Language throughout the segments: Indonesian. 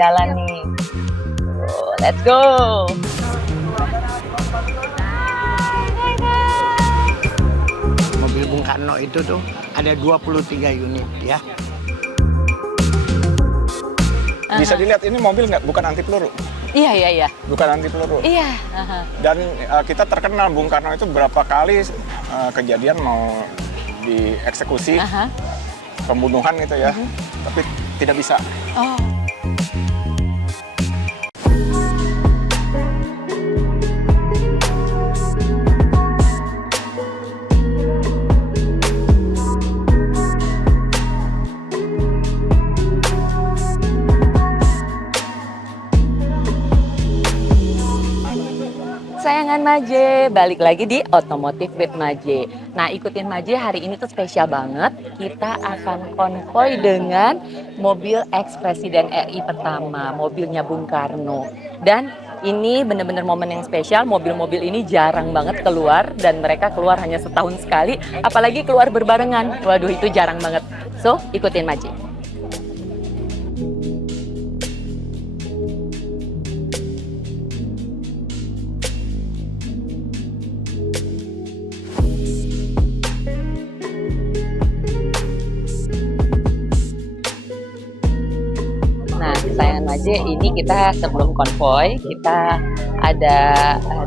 jalan nih. Let's go. Mobil Bung Karno itu tuh ada 23 unit ya. Bisa dilihat ini mobil bukan anti peluru. Iya. Bukan anti peluru. Iya. Dan kita terkenal Bung Karno itu berapa kali kejadian mau dieksekusi, pembunuhan gitu ya, tapi tidak bisa. Oh. Sayangan Maje, balik lagi di Otomotif with Maje. Nah, ikutin Maje hari ini tuh spesial banget. Kita akan konvoy dengan mobil ex-presiden RI pertama, mobilnya Bung Karno. Dan ini bener-bener momen yang spesial, mobil-mobil ini jarang banget keluar dan mereka keluar hanya setahun sekali, apalagi keluar berbarengan. Waduh, itu jarang banget. So, ikutin Maje. Nah, kesayangan Maje, ini kita sebelum konvoy, kita ada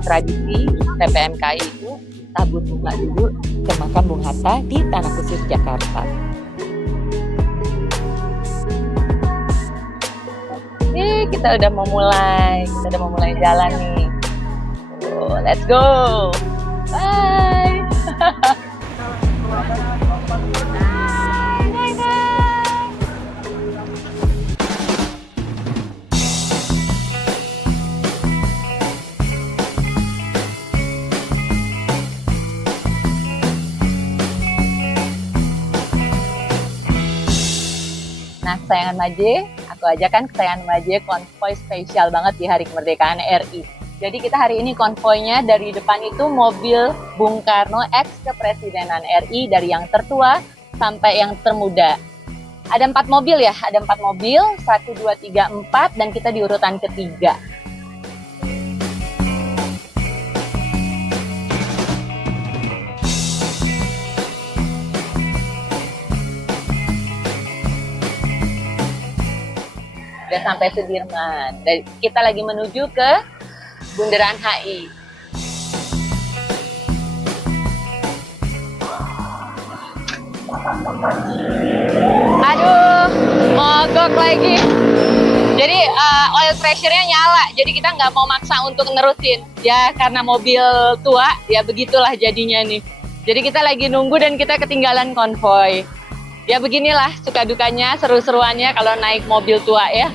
tradisi PPMKI itu tabur bunga dulu ke makam Bung Hatta di Tanah Kusir, Jakarta. Kita udah mau mulai jalan nih. Let's go. Bye. Nah, kesayangan Maje, aku ajakan kesayangan Maje konvoy spesial banget di Hari Kemerdekaan RI. Jadi kita hari ini konvoynya dari depan itu mobil Bung Karno ex kepresidenan RI dari yang tertua sampai yang termuda. Ada 4 mobil ya, ada 4 mobil, 1, 2, 3, 4 dan kita di urutan ketiga. Udah sampai Sudirman. Dan kita lagi menuju ke Bundaran HI. Aduh, mogok lagi. Jadi oil pressure-nya nyala, jadi kita nggak mau maksa untuk nerusin. Ya karena mobil tua, ya begitulah jadinya nih. Jadi kita lagi nunggu dan kita ketinggalan konvoy. Ya beginilah suka dukanya, seru-seruannya kalau naik mobil tua ya.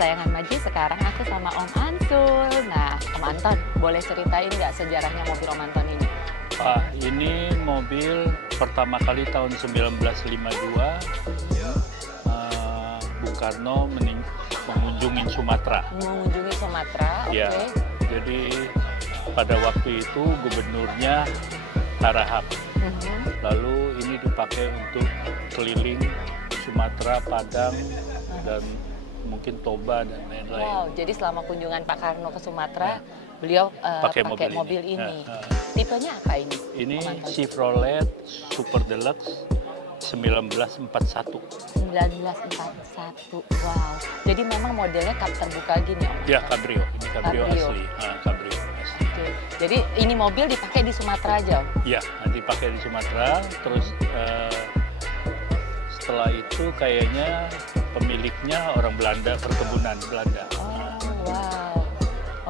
Kesayangan Maji, sekarang aku sama Om Antul. Nah, Om Anton, boleh ceritain nggak sejarahnya mobil Om Anton ini? Ini mobil pertama kali tahun 1952 Bung Karno mengunjungi Sumatera. Mengunjungi Sumatera, oke. Ya, jadi pada waktu itu gubernurnya Harahap. Lalu ini dipakai untuk keliling Sumatera, Padang, dan mungkin Toba dan lain-lain. Wow, jadi selama kunjungan Pak Karno ke Sumatera, beliau pakai mobil ini. Tipenya apa ini? Ini Chevrolet Super Deluxe 1941. 1941, wow. Jadi memang modelnya kap terbuka gini, Om? Ya, Cabrio. Ini Cabrio asli. Cabrio asli. Oke. Jadi ini mobil dipakai di Sumatera aja, Om? Ya, dipakai di Sumatera. Terus setelah itu kayaknya pemiliknya orang Belanda, perkebunan Belanda. Oh, wow.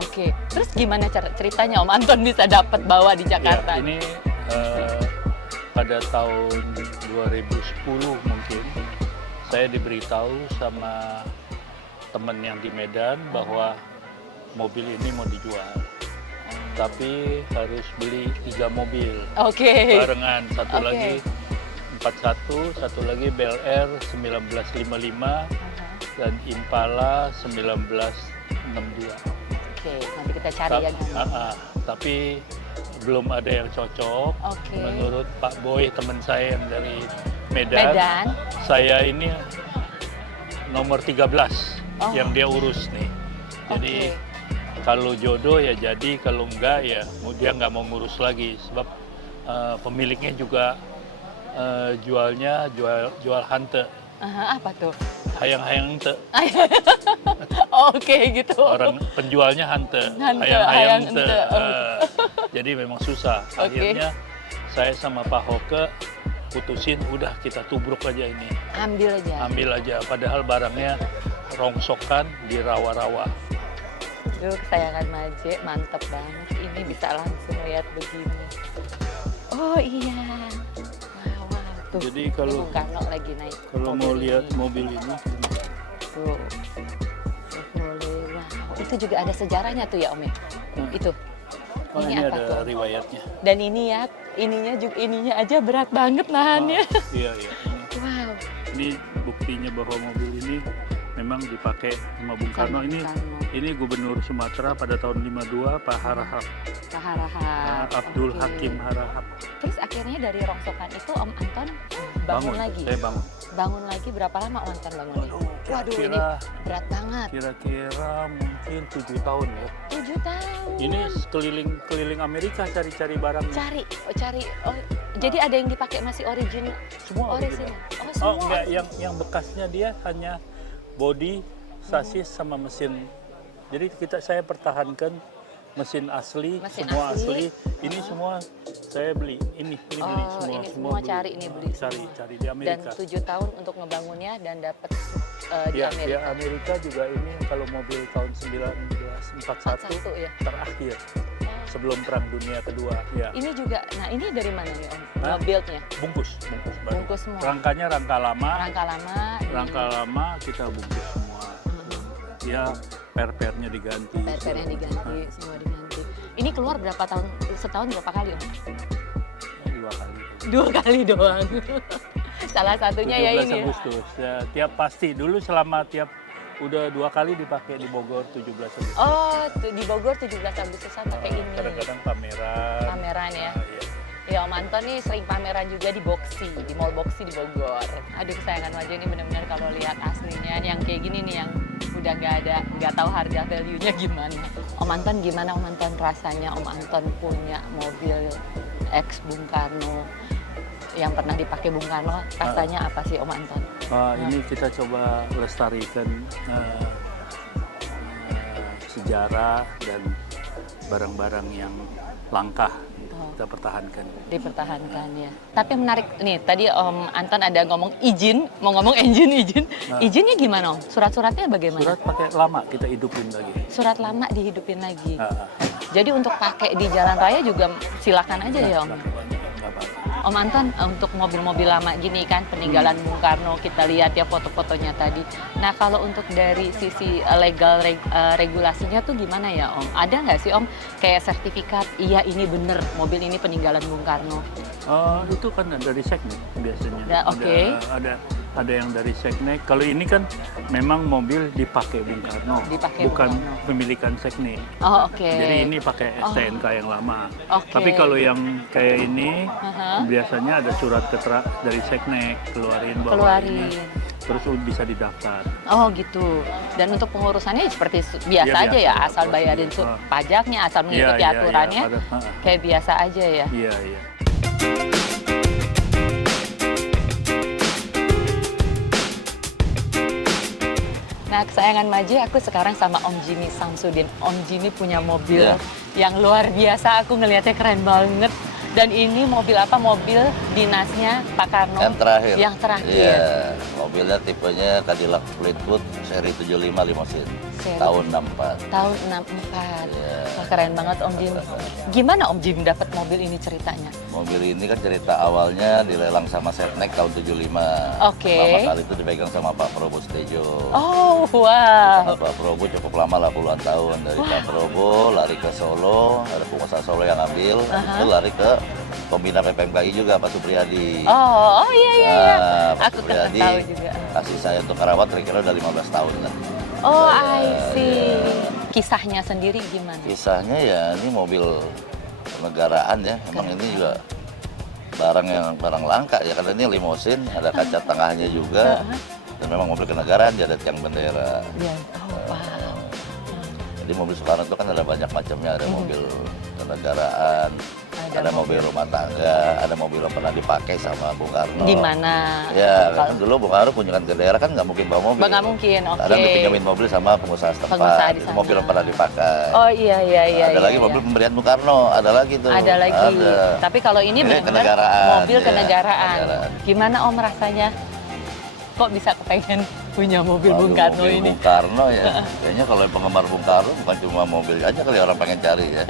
Oke. Terus gimana ceritanya Om Anton bisa dapat bawa di Jakarta? Ya, ini pada tahun 2010 mungkin saya diberitahu sama teman yang di Medan bahwa mobil ini mau dijual. Tapi harus beli 3 mobil barengan. Satu lagi 41, satu lagi Bel Air 1955, dan Impala 1962. Oke, nanti kita cari ya. Tapi belum ada yang cocok. Oke. Menurut Pak Boy, teman saya yang dari Medan, saya ini nomor 13 yang dia urus nih. Jadi kalau jodoh ya jadi, kalau enggak ya dia nggak mau ngurus lagi. Sebab pemiliknya juga jual hante. Apa tuh? Hayang-hayang hante. Oke gitu. Orang penjualnya hante. Hayang hante. Jadi memang susah. Akhirnya saya sama Pak Hoke putusin, udah kita tubruk aja ini. Ambil aja. Padahal barangnya rongsokan di rawa-rawa. Duh, kesayangan Maje, mantep banget. Ini bisa langsung lihat begini. Oh iya. Wow. Tuh, jadi kalau Bung Karno lagi naik. Kalau mau lihat mobil ini. Tuh. Wow. Itu juga ada sejarahnya tuh ya Om ya? Itu. Ini apa ada tuh? riwayatnya. Dan ini ya, ininya aja berat banget nahannya. Iya. Wow. Ini buktinya bahwa mobil ini memang dipakai sama Bung Karno. Ini Gubernur Sumatera pada tahun 52, Pak Harahap. Abdul Hakim Harahap. Terus akhirnya dari rongsokan itu Om Anton bangun lagi? Saya bangun. Bangun lagi berapa lama Om Anton bangunnya? Waduh, ini berat banget. Kira-kira mungkin 7 tahun ya. 7 tahun. Ini keliling Amerika cari barang. Cari. Oh, jadi ada yang dipakai masih original? Semua original. Oh, semua. Enggak, yang bekasnya dia hanya bodi, sasis sama mesin. Jadi saya pertahankan mesin asli, semua asli. Ini semua saya beli. Ini beli semua cari beli. Cari di Amerika. Dan 7 tahun untuk ngebangunnya dan dapat di Amerika. Di Amerika juga ini kalau mobil tahun 1941 ya? Terakhir. Sebelum Perang Dunia Kedua. Ya. Ini juga, nah ini dari mana nih Om? Build-nya? Bungkus baru. Bungkus semua? Rangkanya rangka lama. Rangka lama kita bungkus semua. Ya, pernya diganti. Pernya diganti, semua diganti. Ini keluar berapa tahun? Setahun berapa kali Om? 2 kali. 2 kali doang. Salah satunya ya ini. 17 Agustus. Ya, tiap pasti. Dulu selama udah 2 kali dipakai di Bogor 17 Agustus. Oh, di Bogor 17 Agustusan pakai ini. Kadang-kadang pameran. Pameran ya. Ya Om Anton nih sering pameran juga di Boxy, di Mall Boxy di Bogor. Aduh kesayangan Maje ini benar-benar kalau lihat aslinya yang kayak gini nih yang udah nggak tahu harga value-nya gimana. Om Anton gimana Om Anton rasanya Om Anton punya mobil ex Bung Karno yang pernah dipakai Bung Karno, rasanya apa sih Om Anton? Ini kita coba lestarikan sejarah dan barang-barang yang langka. Kita pertahankan. Dipertahankan ya. Tapi menarik nih, tadi Om Anton ada ngomong mau ngomong izin. Izinnya gimana Om? Surat-suratnya bagaimana? Surat pakai lama, kita hidupin lagi. Surat lama dihidupin lagi. Jadi untuk pakai di jalan raya juga silakan aja ya Om? Om Anton, untuk mobil-mobil lama gini kan, peninggalan Bung Karno, kita lihat ya foto-fotonya tadi. Nah kalau untuk dari sisi legal regulasinya tuh gimana ya Om? Ada nggak sih Om kayak sertifikat, iya ini bener mobil ini peninggalan Bung Karno? Itu kan dari Seknek biasanya. Ada yang dari Seknek. Kalau ini kan memang mobil dipakai Bung Karno, bukan pemilikan Seknek. Oh oke. Jadi ini pakai STNK yang lama. Okay. Tapi kalau yang kayak ini biasanya ada surat dari Seknek keluarin. Terus bisa didaftar. Oh gitu. Dan untuk pengurusannya seperti biasa aja ya, asal bayarin pajaknya, asal mengikuti aturannya, kayak biasa aja ya. Iya. Nah kesayangan Maje, aku sekarang sama Om Jimmy Samsudin. Om Jimmy punya mobil yang luar biasa, aku ngelihatnya keren banget. Dan ini mobil apa? Mobil dinasnya Pak Karno. Yang terakhir. Iya, mobilnya tipenya Cadillac Fleetwood seri 75 limousine. Tahun 64. Tahun 64. Wah, keren banget Om Jim. Gimana Om Jim dapat mobil ini ceritanya? Mobil ini kan cerita awalnya dilelang sama Setnek tahun 75. Oke. Pertama kali itu dipegang sama Pak Prabowo Stejo. Oh, wow. Pak Prabowo cukup lama lah, puluhan tahun. Dari Pak Prabowo lari ke Solo, ada pengusaha Solo yang ambil, itu lari ke pembina PPMKI juga, Pak Supriyadi. Oh iya. Pak Aku Supriyadi tahu juga. kasih saya untuk Karawat kira-kira udah 15 tahun lah. Oh, I see. Kisahnya sendiri gimana? Kisahnya ya ini mobil kenegaraan ya. Emang ini juga barang langka ya, karena ini limosin, ada kaca tengahnya juga. Dan memang mobil kenegaraan, dia ada tiang bendera. Iya. Oh, wow. Jadi mobil Soekarno itu kan ada banyak macamnya, ada mobil kenegaraan, ada mobil rumah tangga, ada mobil yang pernah dipakai sama Bung Karno. Di mana? Ya, kan dulu Bung Karno kunjungan ke daerah kan nggak mungkin bawa mobil. Nggak mungkin, oke. Kadang dipinjamin mobil sama pengusaha setempat. Pengusaha di sana. Mobil yang pernah dipakai. Oh iya. Ada lagi mobil pemberian Bung Karno, ada lagi tuh. Ada lagi. Ada. Tapi kalau ini benar-benar kenegaraan, mobil ya, kenegaraan. kenegaraan. Gimana Om rasanya? Kok bisa kepengen punya mobil Bung Waduh, Karno mobil ini? Bung Karno ya. Kayaknya kalau yang penggemar Bung Karno bukan cuma mobil aja kali orang pengen cari ya.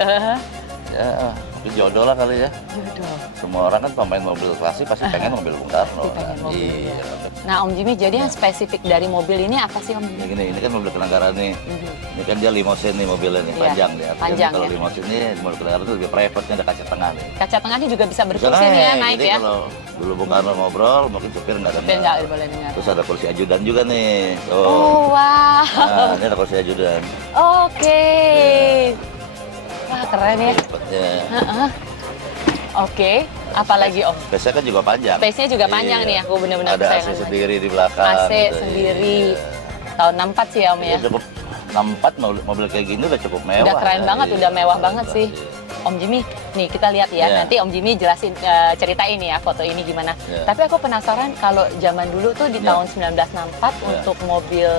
Ya, mungkin jodoh lah kali ya. Jodoh. Semua orang kan pemain mobil klasik pasti pengen mobil Bung Karno. Pasti pengen mobil, Iya. Nah Om Jimmy, jadi yang spesifik dari mobil ini apa sih Om? Ya gini, ini kan mobil kenegaraan nih. Ini kan dia limosin nih mobilnya nih, Iya, panjang dia. Artinya panjang kalau ya. limosin ini mobil kenegaraan itu lebih private-nya ada kaca tengah nih. Kaca tengahnya juga bisa Bisa berfungsi nih ya, naik jadi ya. kalau dulu Bung Karno ngobrol, mungkin supir nggak Supir dengar. nggak boleh dengar. Terus ada kursi ajudan juga nih. Tuh. Oh wow. Nah, ini ada kursi ajudan. Oke. Wah keren ya. Lipatnya. Oke. Apalagi Om? Biasanya kan juga panjang. Space-nya juga panjang Iya. nih, aku benar-benar Ada AC kesayangan banget. sendiri di belakang. AC gitu. sendiri. Iya. Tahun 64 sih ya Om ya. Ya, cukup 64 mobil kayak gini udah cukup mewah. Udah keren ya. banget, Iya, udah mewah keren banget sih. Om Jimmy, nih kita lihat ya. Iya. Nanti Om Jimmy jelasin ceritain ya foto ini gimana. Iya. Tapi aku penasaran kalau zaman dulu tuh di Iya. tahun 1964 Iya. untuk mobil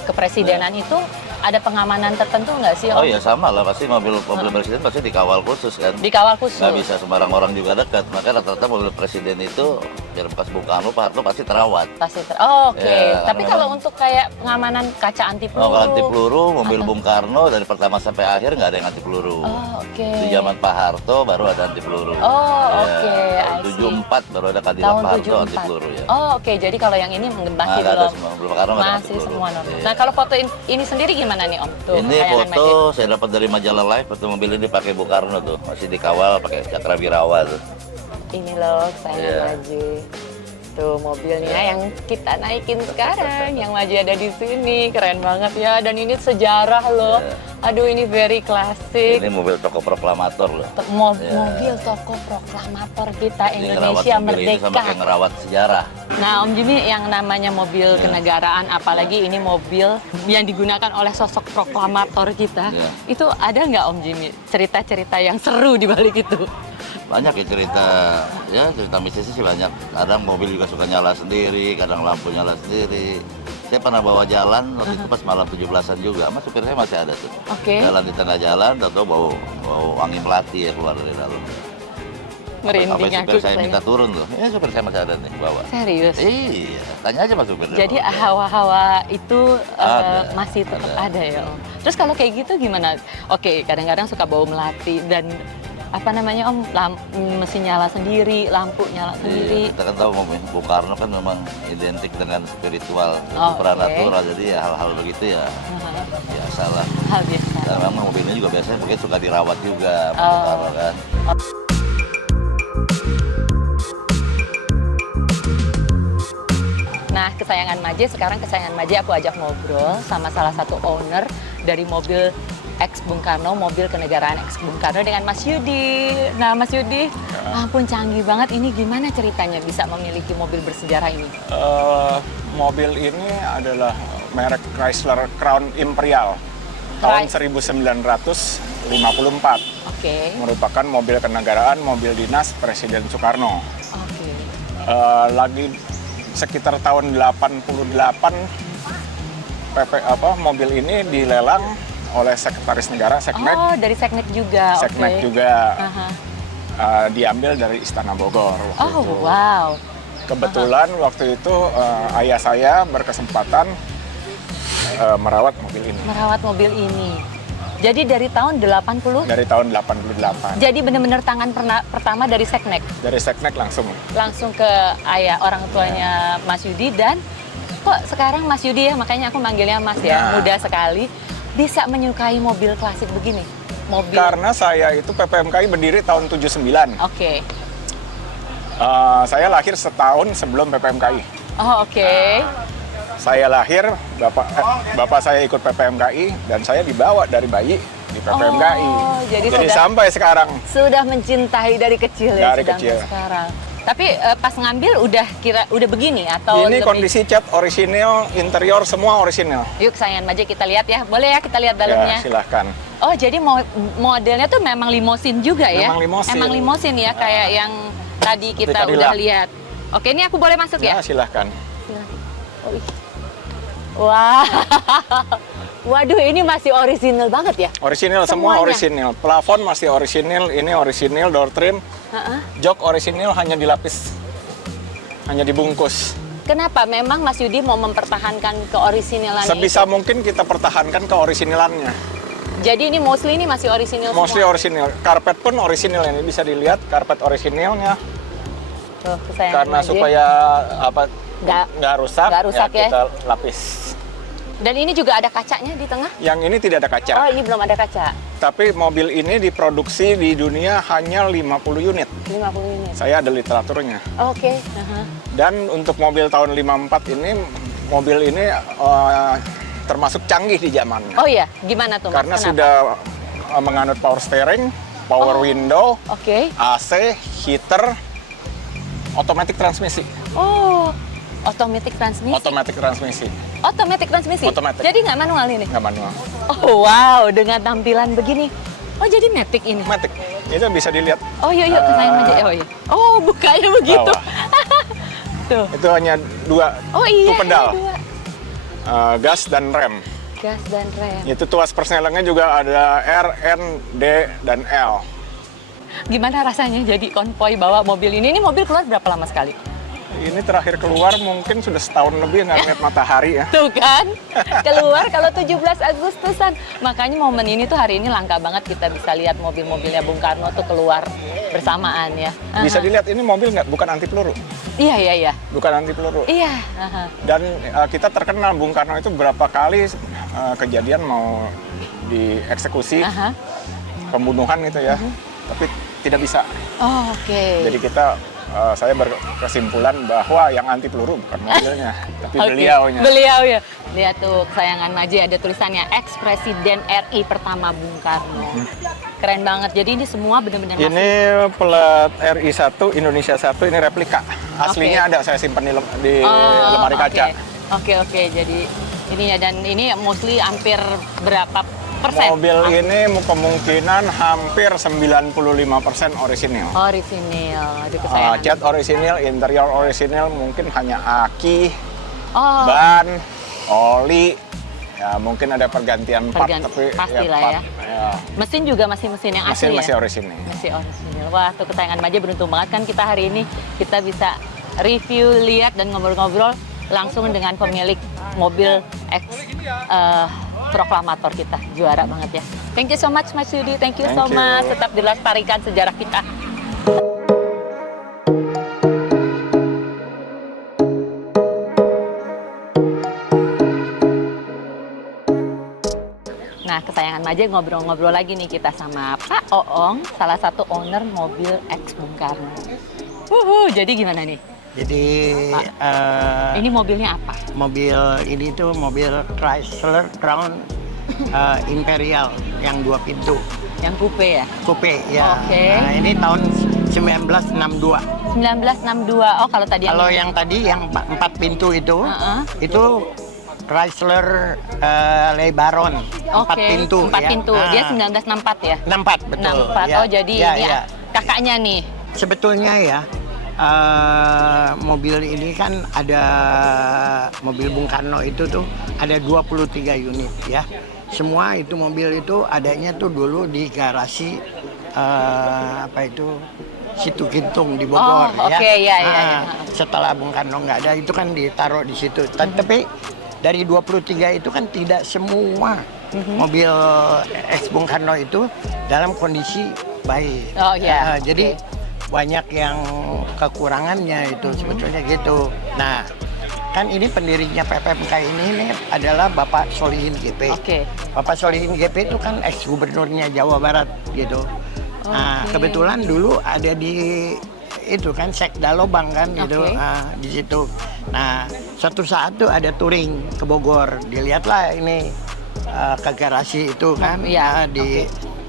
kepresidenan itu ada pengamanan tertentu nggak sih Om? Oh iya sama lah, pasti mobil presiden pasti dikawal khusus kan. Dikawal khusus. Nggak bisa sembarang orang juga dekat. Makanya rata-rata mobil presiden itu biar bekas Bung Karno, Pak Harto pasti terawat. Pasti oh, oke. Ya, Tapi karena kalau memang- untuk kayak pengamanan kaca anti peluru. Kalau anti peluru, mobil Bung Karno dari pertama sampai akhir nggak ada yang anti peluru. Oh, oke. Di zaman Pak Harto baru ada anti peluru. Oh, Ya, oke, tahun I see. 74 baru ada Cadillac Tahun Pak Harto 74. anti peluru ya. Oh, oke. Jadi kalau yang ini masih nggak ada belum. semua, belum Karno nggak ada anti Masih peluru. semua normal. Iya. Nah, kalau foto ini sendiri gimana nih Om? Tuh, Ini tayangan foto Magic. saya dapat dari majalah Live, foto mobil ini pakai Bung Karno tuh, masih dikawal pakai Cakrawirawa tuh. Ini loh, saya Iya. Magic. Tuh mobilnya yang kita naikin sekarang, yang Maji ada di sini, keren banget ya. Dan ini sejarah loh. Iya. Aduh ini very klasik. Ini mobil toko proklamator loh. Iya. Mobil toko proklamator kita Ini Indonesia ngerawat mobil ini sama Merdeka. kayak ngerawat sejarah. Nah Om Jimmy, yang namanya mobil kenegaraan, apalagi ini mobil yang digunakan oleh sosok proklamator kita, Iya. itu ada nggak Om Jimmy cerita-cerita yang seru di balik itu? Banyak ya cerita mistisnya sih banyak. Kadang mobil juga suka nyala sendiri, kadang lampu nyala sendiri. Saya pernah bawa jalan waktu itu pas malam 17-an juga, sama supir saya masih ada tuh. Oke. Jalan di tengah jalan, tahu bau angin melati ya keluar dari dalam. Merinding Sampai aku. supir saya minta turun tuh. Ya supir saya masih ada nih bawa. Serius? Iya, tanya aja mas supir. Jadi hawa-hawa itu Ada. masih tetap Ada. ada ya Om. Terus kalau kayak gitu gimana? Oke, kadang-kadang suka bau melati dan apa namanya Om, mesin nyala sendiri, lampu nyala sendiri. Iya, kita kan tahu Bung Karno kan memang identik dengan spiritual, Oh, supranatural. Jadi ya hal-hal begitu ya biasalah. Hal biasa. Dan memang mobilnya juga biasanya mungkin suka dirawat juga, Oh. Bung Karno kan. Nah, kesayangan Maje, sekarang kesayangan Maje aku ajak ngobrol sama salah satu owner dari mobil ex Bung Karno, mobil kenegaraan ex Bung Karno dengan Mas Yudi. Nah, Mas Yudi, ampun canggih banget. Ini gimana ceritanya bisa memiliki mobil bersejarah ini? Mobil ini adalah merek Chrysler Crown Imperial tahun 1954. Oke. Merupakan mobil kenegaraan, mobil dinas Presiden Soekarno. Oke. Lagi sekitar tahun 88 mobil ini dilelang oleh Sekretaris Negara Seknek. Oh, dari Seknek juga. Seknek oke. juga Aha. diambil dari Istana Bogor waktu Oh, itu. wow. Kebetulan waktu itu ayah saya berkesempatan merawat mobil ini Merawat mobil ini. Jadi dari tahun 80, dari tahun 88. jadi benar-benar tangan pertama dari Seknek. Dari Seknek langsung. Langsung ke ayah, orang tuanya Mas Yudi. Dan kok sekarang Mas Yudi ya, makanya aku manggilnya Mas ya, Nah. muda sekali, bisa menyukai mobil klasik begini. mobil? Karena saya itu PPMKI berdiri tahun 79. Oke. Saya lahir setahun sebelum PPMKI. Oh, oke. Saya lahir, bapak saya ikut PPMKI dan saya dibawa dari bayi di PPMKI. Oh, jadi sampai sekarang. Sudah mencintai dari kecil ya, Dari kecil. Sekarang. Tapi pas ngambil udah begini atau Ini lebih? kondisi cat orisinil, interior semua orisinil. Yuk kesayangan Maje kita lihat ya. Boleh ya kita lihat dalamnya? Ya, silahkan. Oh, jadi modelnya tuh memang limosin juga ya? Memang limosin. Emang limosin ya, kayak yang tadi kita udah lihat. Oke, ini aku boleh masuk ya? Ya, silahkan. Wah. Waduh, ini masih orisinil banget ya? Orisinil, semua Semuanya? orisinil. Plafon masih orisinil, ini orisinil, door trim. Jok orisinil hanya dilapis, hanya dibungkus. Kenapa? Memang Mas Yudi mau mempertahankan keorisinilannya Sebisa itu? mungkin kita pertahankan keorisinilannya. Jadi ini mostly ini masih orisinil Mostly semua? orisinil. Karpet pun orisinil, ini bisa dilihat karpet orisinilnya. Tuh, kesayangan Karena Maje. supaya nggak rusak, nggak rusak ya? kita lapis. Dan ini juga ada kacanya di tengah? Yang ini tidak ada kaca. Oh, ini belum ada kaca. Tapi mobil ini diproduksi di dunia hanya 50 unit. 50 ini. Saya ada literaturnya. Oke. Dan untuk mobil tahun 54 ini, mobil ini termasuk canggih di zamannya. Oh iya, gimana tuh Mas? Karena Kenapa? sudah menganut power steering, power window, Oke. AC, heater, automatic transmisi. Oh, automatic transmisi. Automatic transmisi, Automatic transmisi? Automatic. Jadi nggak manual ini? nggak manual. Oh wow, dengan tampilan begini. Oh jadi matic ini? Matic, itu bisa dilihat. Oh yuk kesayangan aja. Oh iya. Oh bukanya begitu. Bawah. Tuh. Itu hanya dua, Oh iya. itu pedal, ada dua. gas dan rem. Gas dan rem. Itu tuas persnelengnya juga ada R, N, D, dan L. Gimana rasanya jadi konvoy bawa mobil ini? Ini mobil keluar berapa lama sekali? Ini terakhir keluar mungkin sudah setahun lebih nggak ngeliat matahari ya. Tuh kan, keluar kalau 17 Agustusan. Makanya momen ini tuh hari ini langka banget kita bisa lihat mobil-mobilnya Bung Karno tuh keluar bersamaan ya. Bisa dilihat ini mobil bukan anti peluru. Iya, iya, iya. Bukan anti peluru. Iya. Dan kita terkenal Bung Karno itu berapa kali kejadian mau dieksekusi, pembunuhan gitu ya. Tapi tidak bisa. Oh, oke. Jadi saya berkesimpulan bahwa yang anti peluru bukan mobilnya, tapi Oke. beliaunya. Beliau ya. Lihat tuh kesayangan Maje ada tulisannya ex-presiden RI pertama Bung Karno. Keren banget. Jadi ini semua benar-benar Ini plat RI 1 Indonesia 1 ini replika. Aslinya ada saya simpan di lemari kaca. Oke. Jadi ini ya, dan ini mostly hampir berapa persen? Mobil ini kemungkinan hampir 95% orisinil. Orisinil. Aduh kesayangan. Cat orisinil, interior orisinil, mungkin hanya aki, Oh, ban, oli, ya mungkin ada pergantian part, tapi pastilah ya. Mesin juga masih mesin yang Mesin asli masih ya? orisinil. Masih orisinil. Wah, tuh kesayangan Maje beruntung banget kan kita hari ini kita bisa review, lihat dan ngobrol-ngobrol langsung dengan pemilik mobil proklamator kita. Juara banget ya. Thank you so much Mas Yudi. Thank you so Thank you. much. Tetap dilestarikan sejarah kita. Nah, kesayangan Maje ngobrol-ngobrol lagi nih kita sama Pak Oong, salah satu owner mobil ex Bung Karno. Jadi gimana nih? Jadi Ini mobilnya apa? mobil ini tuh mobil Chrysler Crown Imperial yang 2 pintu, Yang coupe ya? coupe ya. Oke. Nah, ini tahun 1962. 1962. Oh, kalau tadi Kalau yang tadi yang 4 pintu itu, itu Chrysler LeBaron 4 pintu. 4 ya. pintu. Dia 1964 ya? 64 betul. 64. Ya. Oh, jadi Ya, ini ya. kakaknya nih. Sebetulnya ya, mobil ini kan ada mobil Bung Karno itu tuh ada 23 unit ya. Semua itu mobil itu adanya tuh dulu di garasi Situ Gintung di Bogor Oh, ya. oke, ya. Setelah Bung Karno nggak ada itu kan ditaruh di situ. Tapi dari 23 itu kan tidak semua mobil ex Bung Karno itu dalam kondisi baik. Oh, iya. Jadi banyak yang kekurangannya itu sebetulnya gitu. Nah, kan ini pendirinya PPMK ini adalah Bapak Solihin GP. Oke. Bapak Solihin GP itu kan ex gubernurnya Jawa Barat gitu. Nah, kebetulan dulu ada di itu kan Sekda Lobang kan gitu, di situ. Nah, suatu saat tuh ada touring ke Bogor, dilihatlah ini ke garasi itu kan, di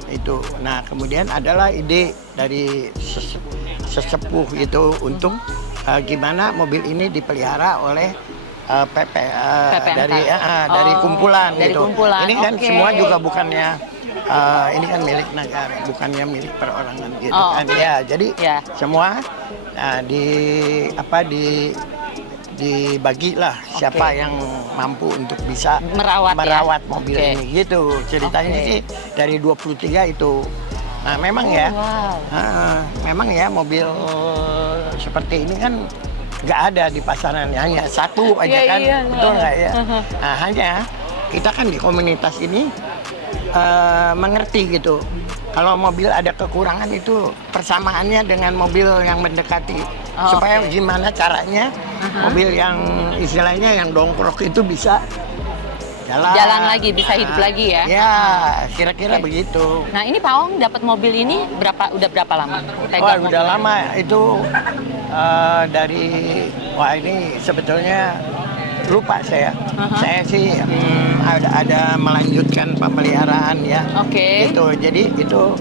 itu. Nah, kemudian adalah ide dari sesepuh itu untuk gimana mobil ini dipelihara oleh dari kumpulan dari gitu. kumpulan. Ini kan semua juga bukannya ini kan milik negara, bukannya milik perorangan gitu kan. Ya, jadi semua dibagilah siapa yang mampu untuk bisa merawat mobil ini gitu. Ceritanya sih dari 23 itu. Nah, memang memang ya mobil seperti ini kan nggak ada di pasaran, hanya satu aja kan, betul nggak ya? Nah, hanya kita kan di komunitas ini mengerti gitu. Kalau mobil ada kekurangan itu persamaannya dengan mobil yang mendekati. Supaya gimana caranya mobil yang istilahnya yang dongkrok itu bisa jalan lagi, bisa hidup lagi ya? Ya, kira-kira begitu. Nah, ini Pak Ong dapat mobil ini udah berapa lama? Udah lama. Itu dari, ini sebetulnya lupa saya. Saya sih ada melanjutkan pemeliharaan ya. Gitu. Jadi itu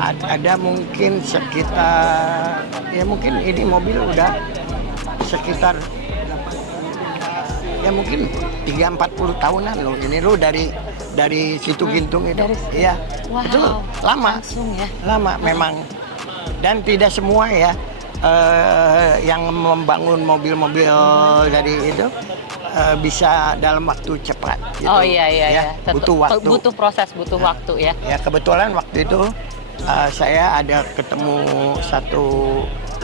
ada mungkin sekitar, ya mungkin ini mobil udah sekitar ya mungkin 30-40 tahunan loh. Ini loh dari situ Gintung itu. Iya. Itu lama. Lama memang. Dan tidak semua ya yang membangun mobil-mobil dari itu bisa dalam waktu cepat gitu. Iya. Butuh waktu. Butuh proses, butuh waktu ya. Ya, kebetulan waktu itu saya ada ketemu satu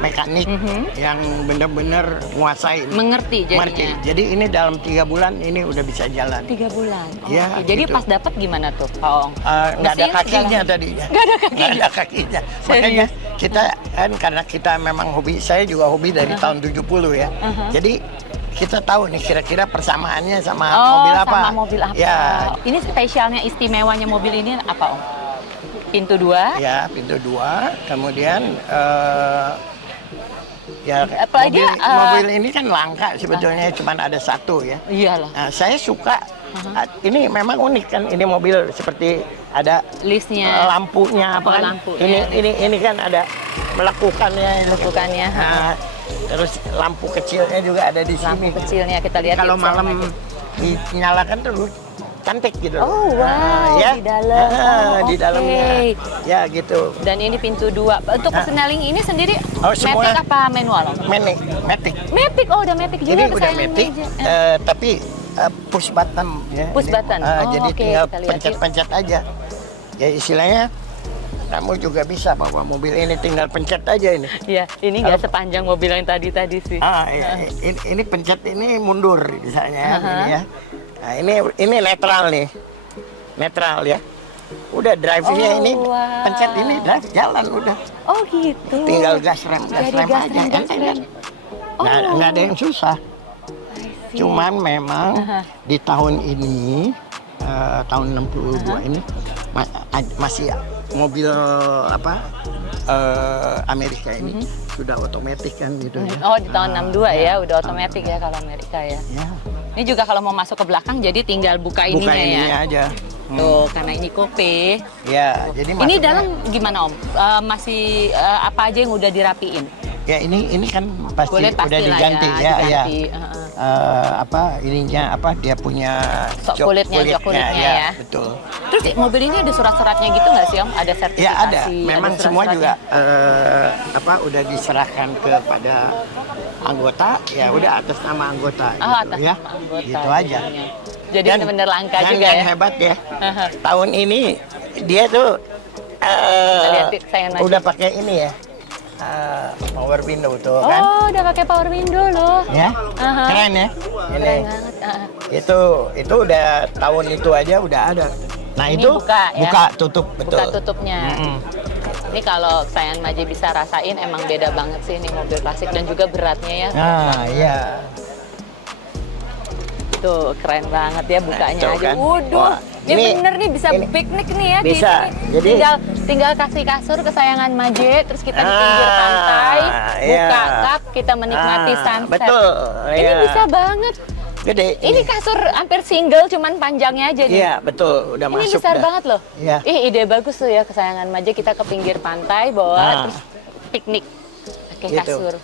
mekanik yang benar-benar nguasain. Mengerti jadinya. Jadi ini dalam 3 bulan ini udah bisa jalan. 3 bulan. Ya, Jadi gitu. pas dapat gimana tuh, Pak Ong? Nggak ada kakinya tadinya. Nggak ada kakinya. Nggak ada kakinya. Makanya kita kan karena kita memang hobi, saya juga hobi dari tahun 70 ya. Jadi kita tahu nih kira-kira persamaannya sama mobil apa. Sama mobil apa. Ya. Ini spesialnya, istimewanya mobil ini apa, Om? Pintu 2? Ya, pintu 2. Kemudian ya apalagi mobil ini kan langka sebetulnya, cuma ada satu ya. Iyalah. Nah, saya suka. Ini memang unik kan, ini mobil seperti ada listnya, lampunya apa kan? Lampunya. Ini kan ada melekukannya. Nah, terus lampu kecilnya juga ada di sini. Lampu kecilnya kita lihat. Kalau malam dinyalakan terus cantik gitu. Oh wow, ya? di dalam. Di dalamnya. Ya gitu. Dan ini pintu 2. Untuk kesenaling ini sendiri semua, matic apa manual? Matic. Matic, udah matic juga. Ini udah matic, tapi push button ya. Push button. Jadi tinggal pencet-pencet aja. Ya istilahnya kamu juga bisa bawa mobil ini, tinggal pencet aja ini. Iya, ini nggak sepanjang mobil yang tadi sih. Ini pencet ini mundur misalnya ini ya. Nah, ini netral nih. Netral ya. Udah drive-nya ini pencet ini drive jalan udah. Oh gitu. Tinggal gas rem aja kan. Nggak ada yang susah. Cuman memang di tahun ini tahun 62 ini masih mobil Amerika ini sudah otomatis kan gitu ya. Oh, di tahun 62 ya udah otomatis ya kalau Amerika ya. Ini juga kalau mau masuk ke belakang jadi tinggal buka ininya ya. Buka ininya aja. Tuh, karena ini coupe. Ya, jadi ini dalam gimana Om? Masih apa aja yang udah dirapiin? Ya ini kan pasti udah diganti ya. Ininya dia punya jok kulitnya ya. Betul. Terus mobil ini ada surat-suratnya gitu nggak sih Om? Ada sertifikasi? Ya ada. Memang semua juga udah diserahkan kepada anggota. Ya udah atas nama anggota. Atas ya. nama anggota. Gitu aja. Jadi benar-benar langka juga ya. Yang hebat ya. Tahun ini dia tuh udah pakai ini ya. Power window tuh kan. Oh, udah pakai power window loh. Ya. Keren ya. Ini. Itu udah tahun itu aja udah ada. Nah, ini itu buka tutup betul. Buka tutupnya. Ini kalau Sayan Maje bisa rasain emang beda banget sih ini mobil klasik dan juga beratnya ya. Nah, iya. tuh keren banget ya bukanya Tuh aja. kan. Waduh, Wah, ini bener nih bisa ini piknik nih ya di bisa. sini. Jadi tinggal kasih kasur kesayangan Maje, terus kita di pinggir pantai, iya. buka cup, kita menikmati sunset. Betul. Ini iya. bisa banget. Gede. Ini kasur hampir single, cuman panjangnya aja nih. Iya, betul. Udah Ini masuk besar dah. banget loh. Iya. Ide bagus tuh ya kesayangan Maje, kita ke pinggir pantai bawa terus piknik pakai Gitu. kasur.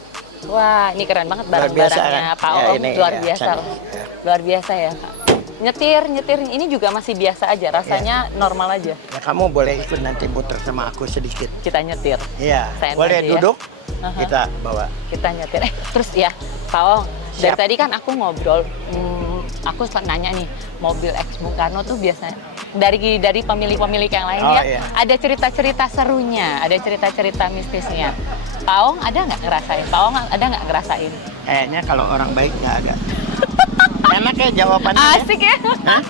Wah, ini keren banget Luar biasa, barang-barangnya kan? Pak Ya, Om, ini, luar ya, biasa canggih. loh. Luar biasa ya, Kak. Nyetir ini juga masih biasa aja, rasanya normal aja. Ya, kamu boleh ikut nanti muter sama aku sedikit. Kita nyetir, Iya. Saya Boleh aja ya. duduk. Aha. Kita bawa. kita nyetir. Terus ya, Pak Ong, dari Siap. tadi kan aku ngobrol, aku nanya nih, mobil ex Bung Karno tuh biasanya dari pemilik-pemilik yang lainnya iya. ada cerita-cerita serunya, ada cerita-cerita mistisnya. Pak Ong ada nggak ngerasain? Pak Ong ada nggak ngerasain? Kayaknya kalau orang baik nggak ada. Enak ya jawabannya. ya? Asik ya? Hah?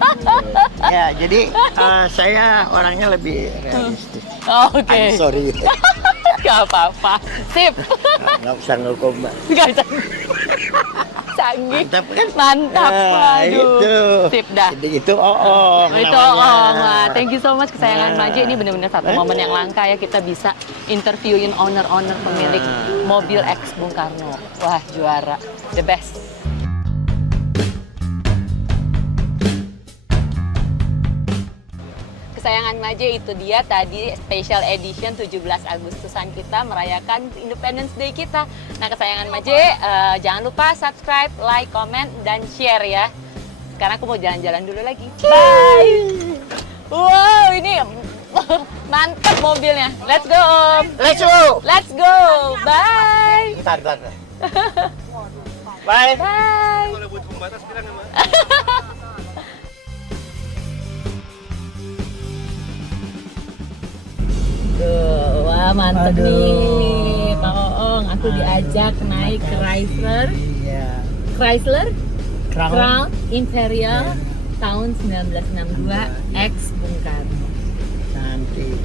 Ya, jadi saya orangnya lebih realistis. Oke. I'm sorry. Gak apa-apa. Sip. Nggak usah ngukum, Mbak. Gak bisa. Canggih. Mantap kan? Mantap. Nah, Waduh. itu. Sip dah. Jadi itu oh. Itu Wah, thank you so much kesayangan Nah. Maje. Ini benar-benar satu momen yang langka ya, kita bisa interviewin owner-owner pemilik mobil ex Bung Karno. Wah, juara. The best. Kesayangan Maje itu dia tadi special edition 17 Agustusan kita merayakan Independence Day kita. Nah, kesayangan Maje, jangan lupa subscribe, like, comment, dan share ya. Sekarang aku mau jalan-jalan dulu lagi. Bye! Wow, ini mantap mobilnya. Let's go, Om. Let's go. Let's go. Bye. Bentar. Bye. Bye. Tuh, wah mantep Aduh. nih Pak Oong. Aku diajak naik Chrysler Iya. Crown Imperial tahun 1962 ex Bung Karno. Cantik.